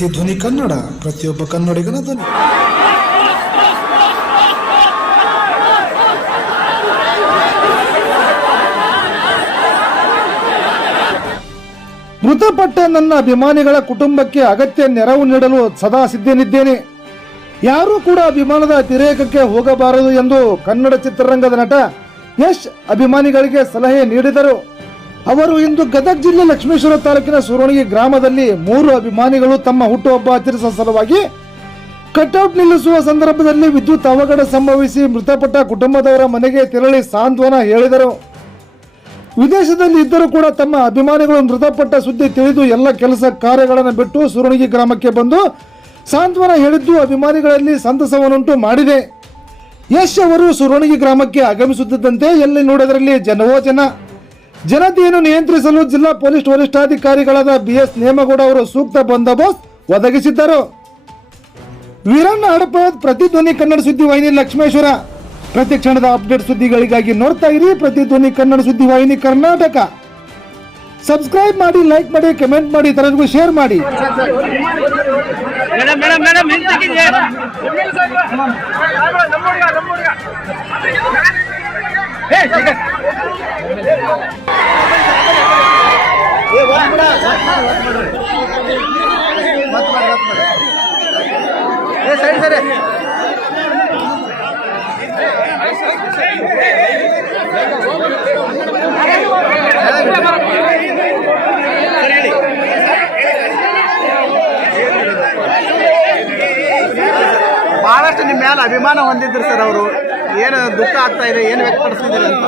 ಪ್ರತಿಧ್ವನಿ ಕನ್ನಡ, ಪ್ರತಿಯೊಬ್ಬ ಕನ್ನಡಿಗನ ಧ್ವನಿ. ಮೃತಪಟ್ಟ ನನ್ನ ಅಭಿಮಾನಿಗಳ ಕುಟುಂಬಕ್ಕೆ ಅಗತ್ಯ ನೆರವು ನೀಡಲು ಸದಾ ಸಿದ್ಧನಿದ್ದೇನೆ. ಯಾರೂ ಕೂಡ ಅಭಿಮಾನದ ಅತಿರೇಕಕ್ಕೆ ಹೋಗಬಾರದು ಎಂದು ಕನ್ನಡ ಚಿತ್ರರಂಗದ ನಟ ಯಶ್ ಅಭಿಮಾನಿಗಳಿಗೆ ಸಲಹೆ ನೀಡಿದರು. ಅವರು ಇಂದು ಗದಗ ಜಿಲ್ಲೆ ಲಕ್ಷ್ಮೇಶ್ವರ ತಾಲೂಕಿನ ಸುರಣಗಿ ಗ್ರಾಮದಲ್ಲಿ 3 ಅಭಿಮಾನಿಗಳು ತಮ್ಮ ಹುಟ್ಟುಹಬ್ಬ ಆಚರಿಸುವ ಸಲುವಾಗಿ ಕಟ್ಔಟ್ ನಿಲ್ಲಿಸುವ ಸಂದರ್ಭದಲ್ಲಿ ವಿದ್ಯುತ್ ಅವಘಡ ಸಂಭವಿಸಿ ಮೃತಪಟ್ಟ ಕುಟುಂಬದವರ ಮನೆಗೆ ತೆರಳಿ ಸಾಂತ್ವನ ಹೇಳಿದರು. ವಿದೇಶದಲ್ಲಿ ಇದ್ದರೂ ಕೂಡ ತಮ್ಮ ಅಭಿಮಾನಿಗಳು ಮೃತಪಟ್ಟ ಸುದ್ದಿ ತಿಳಿದು ಎಲ್ಲ ಕೆಲಸ ಕಾರ್ಯಗಳನ್ನು ಬಿಟ್ಟು ಸುರಣಗಿ ಗ್ರಾಮಕ್ಕೆ ಬಂದು ಸಾಂತ್ವನ ಹೇಳಿದ್ದು ಅಭಿಮಾನಿಗಳಲ್ಲಿ ಸಂತಸವನ್ನುಂಟು ಮಾಡಿದೆ. ಯಶ್ ಅವರು ಸುರಣಗಿ ಗ್ರಾಮಕ್ಕೆ ಆಗಮಿಸುತ್ತಿದ್ದಂತೆ ಎಲ್ಲಿ ನೋಡಿದರಲ್ಲಿ ಜನವೋ ಜನ. ಜನತೆಯನ್ನು ನಿಯಂತ್ರಿಸಲು ಜಿಲ್ಲಾ ಪೊಲೀಸ್ ವರಿಷ್ಠಾಧಿಕಾರಿಗಳಾದ BS ನೇಮಗೌಡ ಅವರು ಸೂಕ್ತ ಬಂದೋಬಸ್ತ್ ಒದಗಿಸಿದ್ದರು. ವೀರಣ್ಣ ಹಡಪದ್, ಪ್ರತಿಧ್ವನಿ ಕನ್ನಡ ಸುದ್ದಿ ವಾಹಿನಿ, ಲಕ್ಷ್ಮೇಶ್ವರ. ಪ್ರತಿ ಕ್ಷಣದ ಅಪ್ಡೇಟ್ ಸುದ್ದಿಗಳಿಗಾಗಿ ನೋಡ್ತಾ ಇರಿ ಪ್ರತಿಧ್ವನಿ ಕನ್ನಡ ಸುದ್ದಿ ವಾಹಿನಿ ಕರ್ನಾಟಕ. ಸಬ್ಸ್ಕ್ರೈಬ್ ಮಾಡಿ, ಲೈಕ್ ಮಾಡಿ, ಕಮೆಂಟ್ ಮಾಡಿ, ಇತರರಿಗೂ ಶೇರ್ ಮಾಡಿ. ಬಹಳಷ್ಟು ನಿಮ್ಮ ಮೇಲೆ ಅಭಿಮಾನ ಹೊಂದಿದ್ರು ಸರ್. ಅವರು ಏನು ದುಃಖ ಆಗ್ತಾ ಇದೆ, ಏನು ವ್ಯಕ್ತಪಡಿಸ್ತಿದ್ದಾರೆ ಅಂತ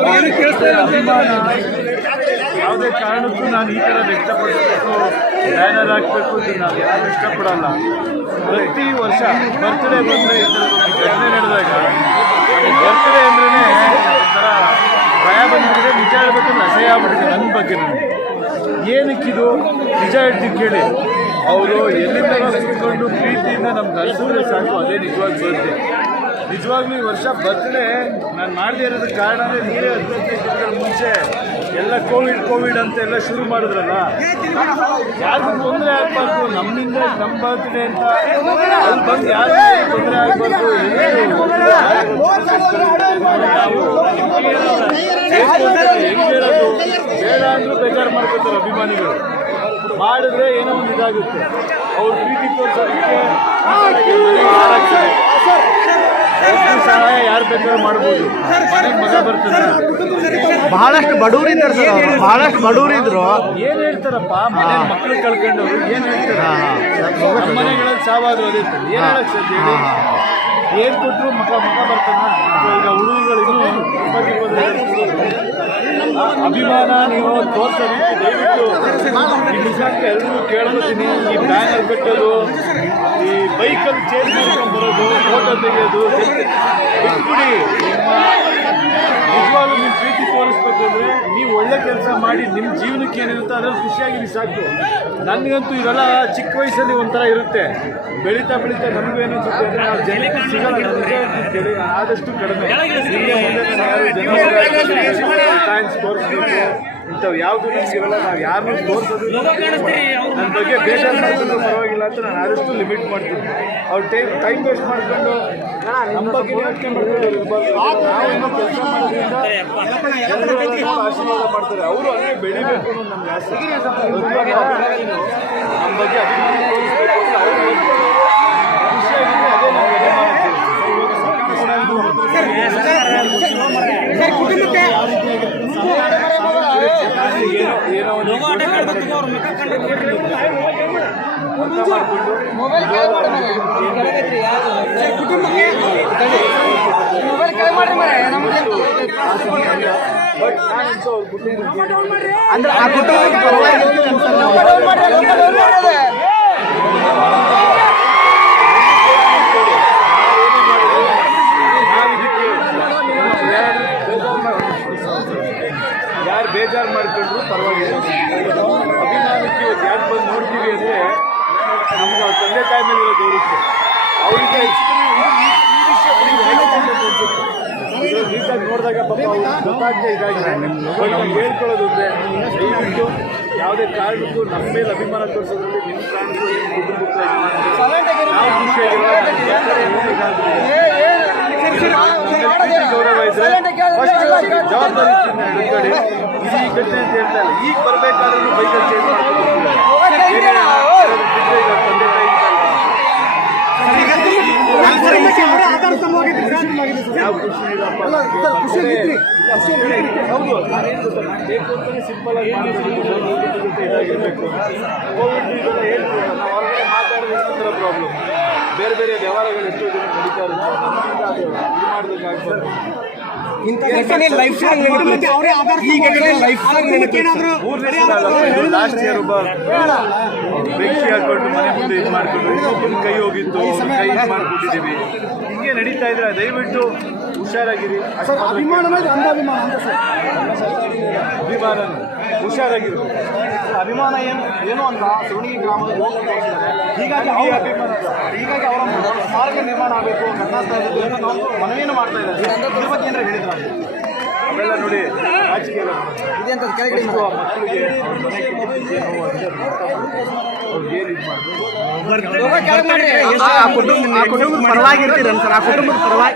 ಯಾವುದೇ ಕಾರಣಕ್ಕೂ ನಾನು ಈ ಥರ ವ್ಯಕ್ತಪಡಿಸಬೇಕು, ಬ್ಯಾನರ್ ಹಾಕಬೇಕು ಅಂತ ನಾವು ಯಾರು ಇಷ್ಟಪಡಲ್ಲ. ಪ್ರತಿ ವರ್ಷ ಬರ್ತ್ಡೇ ಬಂದರೆ ಈ ಥರ ಘಟನೆ ನಡೆದಾಗ ಬರ್ತ್ಡೇ ಅಂದ್ರೇ ಒಂಥರ ಭಯ ಬಂದ್ಬಿಟ್ಟಿದೆ. ನಿಜ ಹೇಳ್ಬೇಕಂದ್ರೆ ಅಸಹ್ಯ ಆಗ್ಬಿಟ್ಟಿದೆ ನನ್ನ ಬಗ್ಗೆ. ನನಗೆ ಏನಕ್ಕಿದು ನಿಜ ಹೇಳ್ತೀನಿ ಕೇಳಿ. ಅವರು ಎಲ್ಲಿಂದ ಕೂತ್ಕೊಂಡು ಪ್ರೀತಿಯಿಂದ ನಮ್ಗೆ ಹರಿಸಿದ್ರೆ ಸಾಕು, ಅದೇ ನಿಜವಾಗಿ ಬರುತ್ತೆ. ನಿಜವಾಗ್ಲೂ ಈ ವರ್ಷ ಬರ್ತ್ಡೇ ನಾನು ಮಾಡದೇ ಇರೋದಕ್ಕೆ ಕಾರಣ ಅಂದರೆ ನೀವೇ 15 ದಿನಗಳ ಮುಂಚೆ ಎಲ್ಲ ಕೋವಿಡ್ ಅಂತ ಎಲ್ಲ ಶುರು ಮಾಡಿದ್ರಲ್ಲ, ಯಾರಿಗೂ ತೊಂದರೆ ಆಗಬಾರ್ದು, ನಮ್ಮಿಂದ ನಮ್ಮ ಬರ್ತ್ಡೇ ಅಂತ ಅಲ್ಲಿ ಬಂದು ಯಾರಿಗೂ ತೊಂದರೆ ಆಗಬಾರ್ದು. ಹೆಂಗಿರೋದು ಬೇಡ ಅಂದರೂ ಬೇಜಾರು ಮಾಡ್ಕೊತಾರೆ ಅಭಿಮಾನಿಗಳು. ಮಾಡಿದ್ರೆ ಏನೋ ಒಂದು ಇದಾಗುತ್ತೆ. ಅವ್ರು ಪ್ರೀತಿ ತೋರಿಸೋದಕ್ಕೆ ಸಹಾಯ ಯಾರು ಬೇಕಾದ್ರೂ ಮಾಡ್ಬೋದು. ಮನೆಗೆ ಮಗ ಬರ್ತಾರೆ. ಬಹಳಷ್ಟು ಬಡವರು ಇದ್ದಾರೆ ಸರ್. ಅವರು ಬಹಳಷ್ಟು ಬಡವರು ಇದ್ರು. ಏನು ಹೇಳ್ತಾರಪ್ಪ, ಮನೆ ಮಕ್ಕಳು ಕಳ್ಕೊಂಡವ್ರು ಏನು ಹೇಳ್ತಾರೆ? ಮನೆಗಳಲ್ಲಿ ಸಾವಾದ್ರು ಅದೇ ಏನು ಹೇಳಕ್ ಸಾಧ್ಯ ಹೇಳಿ? ಏನು ಕೊಟ್ಟರು ಮಗ ಬರ್ತಾನ. ಈಗ ಹುಡುಗರುಗಳಿಗೂ ಅಭಿಮಾನ ನೀವು ತೋರ್ಸೋದು ದಯವಿಟ್ಟು ಈ ನಿಜಕ್ಕೆ ಎಲ್ಲರೂ ಕೇಳ್ಕೊತೀನಿ. ಈ ಬ್ಯಾನರ್ ಕಟ್ಟೋದು, ಈ ಬೈಕಲ್ಲಿ ಚೇಂಜ್ ಮಾಡ್ಕೊಂಡು ಬರೋದು, ಫೋಟೋ ತೆಗೆಯೋದು ಬಿಟ್ಬಿಡಿ. ನಿಜವಾಗ್ಲೂ ನಿಮ್ಮ ಪ್ರೀತಿ ತೋರಿಸ್ಬೇಕಂದ್ರೆ ನೀವು ಒಳ್ಳೆ ಕೆಲಸ ಮಾಡಿ ನಿಮ್ಮ ಜೀವನಕ್ಕೆ ಏನಿರುತ್ತೆ ಅದ್ರಲ್ಲಿ ಖುಷಿಯಾಗಿರಿ ಸಾಕು. ನನಗಂತೂ ಇವೆಲ್ಲ ಚಿಕ್ಕ ವಯಸ್ಸಲ್ಲಿ ಒಂಥರ ಇರುತ್ತೆ. ಬೆಳೀತಾ ನಮಗೂ ಏನನ್ಸುತ್ತೆ ಅಂದರೆ ನಾವು ಜನಕ್ಕೆ ಸಿಗಲ್ಲ. ನನಗೆ ಆದಷ್ಟು ಕಡಿಮೆ ಥ್ಯಾಂಕ್ಸ್ ತೋರಿಸ್ಬೇಕು ಇಂಥವು ಯಾವುದು ನಮಗಿರಲ್ಲ. ನಾವು ಯಾರನ್ನೂ ತೋರಿಸೋದು ನನ್ನ ಬಗ್ಗೆ ಬೇಜಾರು ಮಾಡಿದ್ರು ಪರವಾಗಿಲ್ಲ ಅಂತ ನಾನು ಆದಷ್ಟು ಲಿಮಿಟ್ ಮಾಡ್ತೀನಿ. ಅವ್ರು ಟೈಮ್ ವೇಸ್ಟ್ ಮಾಡ್ಕೊಂಡು ನಮ್ಮ ಬಗ್ಗೆ ಯೋಚನೆ ಮಾಡ್ಕೊಂಡು ನಾವು ಇನ್ನೂ ಕೆಲಸ ಮಾಡೋದ್ರಿಂದ ಎಲ್ಲರೂ ಆಶೀರ್ವಾದ ಮಾಡ್ತಾರೆ. ಅವರು ಹಂಗೆ ಬೆಳಿಬೇಕು ಅನ್ನೋದು ನಮ್ಗೆ ಆಸೆ. ನಮ್ಮ ಬಗ್ಗೆ ಅಭಿಮಾನ ತೋರಿಸ್ಬೇಕು ಅಂತ ಅವರು ಖುಷಿಯಾಗಿದ್ರೆ ಅದೇ ನಾವು ಎದೆ ಮಾಡ್ತೀವಿ. ಏನೋ ಅಂದ್ರೆ ಆ ಕುಟುಂಬಕ್ಕೆ ಪರವಾಗಿಲ್ಲ. ಯಾರು ಬೇಜಾರು ಮಾಡ್ಕೊಂಡ್ರು ಪರವಾಗಿಲ್ಲ. ಅಭಿಮಾನಕ್ಕೆ ಇವತ್ತು ಯಾರು ಬಂದು ನೋಡ್ತೀವಿ ಅಂದರೆ ನಮ್ಗೆ ಅವ್ರ ತಂದೆ ತಾಯಿ ಮೇಲೆ ಇರೋ ಗೌರವ ಅವರಿಗೆ ನೀಟಾಗಿ ನೋಡಿದಾಗ ಪಾಪ ಗೊತ್ತಾಗದೆ ಇದಾಗಿದೆ. ಹೇಳ್ಕೊಳ್ಳೋದು ಅಂದರೆ ದಯವಿಟ್ಟು ಯಾವುದೇ ಕಾರಣಕ್ಕೂ ನಮ್ಮ ಮೇಲೆ ಅಭಿಮಾನ ತೋರಿಸೋದ್ರಲ್ಲಿ ನಿಮ್ಮ ಪ್ರಾಣಕ್ಕೂ ಕುಟುಂಬಕ್ಕೆ ನಾವು ಖುಷಿಯಾಗಿರೋ ಗೌರವ ಇದ್ರೆ ಫಸ್ಟ್ ಜವಾಬ್ದಾರಿಯಿಂದ ಹಿಡ್ಕೊಳ್ಳಿ. ಇದು ಈ ಘಟನೆ ಅಂತ ಹೇಳ್ತಾ ಇಲ್ಲ, ಈಗ ಬರಬೇಕಾದ್ರೂ ಬೈಕಲ್ಲಿ ಚೇಂಜ್ ಹೌದು ಸಿಂಪಲ್ ಆಗಿ ಇದಾಗಿರ್ಬೇಕು. ಕೋವಿಡ್ ಹೇಳ್ತೀವಿ ನಾವು ಹೊರಗಡೆ ಮಾತಾಡಿದ್ರೆ ಇನ್ನೊಂಥರ ಪ್ರಾಬ್ಲಮ್, ಬೇರೆ ಬೇರೆ ವ್ಯವಹಾರಗಳು ಎಷ್ಟೋ ಜನ ನಡೀತಾ ಇರುತ್ತೆ, ನಮ್ಮಿಂದ ಅದು ಇದು ಮಾಡೋದಕ್ಕಾಗ್ಬಾರ್ದು. ಲಾಸ್ಟ್ ಇಯರ್ ಒಬ್ಬ ಬೆಂಕಿ ಹಾಕೊಂಡು ಮನೆ ಮುಂದೆ ಇದು ಮಾಡಿಕೊಂಡು ಇನ್ನೊಬ್ಬನ ಕೈ ಹೋಗಿತ್ತು, ಕೈ ಇದು ಮಾಡ್ಕೊಟ್ಟಿದ್ದೀವಿ. ಹಿಂಗೆ ನಡೀತಾ ಇದ್ರೆ ದಯವಿಟ್ಟು ಹುಷಾರಾಗಿರಿ. ಅಭಿಮಾನ ಹುಷಾರಾಗಿರಿ. ಅಭಿಮಾನ ಏನು ಅಂತ ಸುವರ್ಣಿಗೆ ಗ್ರಾಮದ ಹೀಗಾಗಿ ಅವರ ಸ್ಮಾರಕ ನಿರ್ಮಾಣ ಆಗಬೇಕು ಕರ್ನಾಟಕದಲ್ಲಿ ನಾವು ಮನವಿಯನ್ನು ಮಾಡ್ತಾ ಇದ್ದಾರೆ. ಇದ್ರ ಬಗ್ಗೆ ಏನಾರ ಹೇಳಿದ್ರು ಅವೆಲ್ಲ ನೋಡಿ ರಾಜಕೀಯ ಮಕ್ಕಳಿಗೆ ಆ ಕುಟುಂಬದ ಪರವಾಗಿ ಇರ್ತೀರ ಸರ್, ಆ ಕುಟುಂಬದ ಪರವಾಗಿ